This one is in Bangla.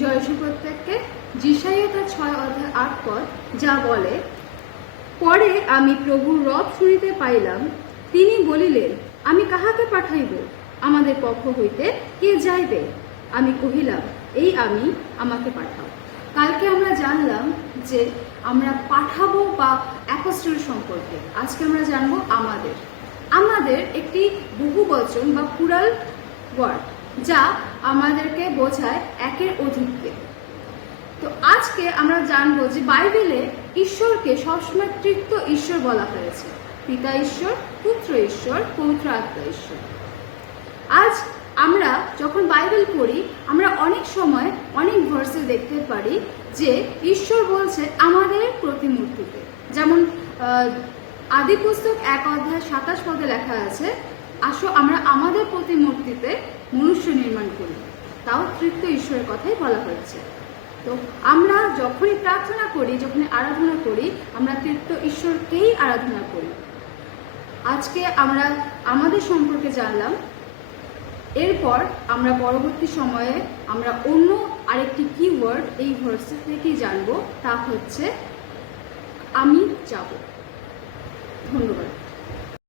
জয়সু প্রত্যেককে। যিশাইয়া তার 6 অধ্যায় 8 পদ যা বলে, পরে আমি প্রভুর রব শুনিতে পাইলাম, তিনি বলিলেন, আমি কাহাকে পাঠাইব? আমাদের পক্ষ হইতে কে যাইবে? আমি কহিলাম, এই আমি, আমাকে পাঠাও। কালকে আমরা জানলাম যে আমরা পাঠাবো বা অ্যাপোস্টল সম্পর্কে। আজকে আমরা জানবো আমাদের। আমাদের একটি বহুবচন বা প্লুরাল ওয়ার্ড, যা আমাদেরকে বোঝায় একের অধিককে। তো আজকে আমরা জানবো যে বাইবেলে ঈশ্বরকে সবসময় তৃতীয় ঈশ্বর বলা হয়েছে। পিতা ঈশ্বর, পুত্র ঈশ্বর, পবিত্র আত্মা ঈশ্বর। আজ আমরা যখন বাইবেল পড়ি, আমরা অনেক সময় অনেক ভার্সে দেখতে পারি যে ঈশ্বর বলছে আমাদের প্রতিমূর্তিতে। যেমন আদি পুস্তক 1 অধ্যায় 27 পদে লেখা আছে, আসো আমরা আমাদের প্রতিমূর্তিতে মনুষ্য নির্মাণ করি। তাও তৃতীয় ঈশ্বরের কথাই বলা হয়েছে। তো আমরা যখনই প্রার্থনা করি, যখনই আরাধনা করি, আমরা তৃতীয় ঈশ্বরকেই আরাধনা করি। আজকে আমরা আমাদের সম্পর্কে জানলাম। এরপর আমরা পরবর্তী সময়ে আমরা অন্য আরেকটি কিওয়ার্ড এই ভার্স থেকেই জানবো, তা হচ্ছে আমি যাব। ধন্যবাদ।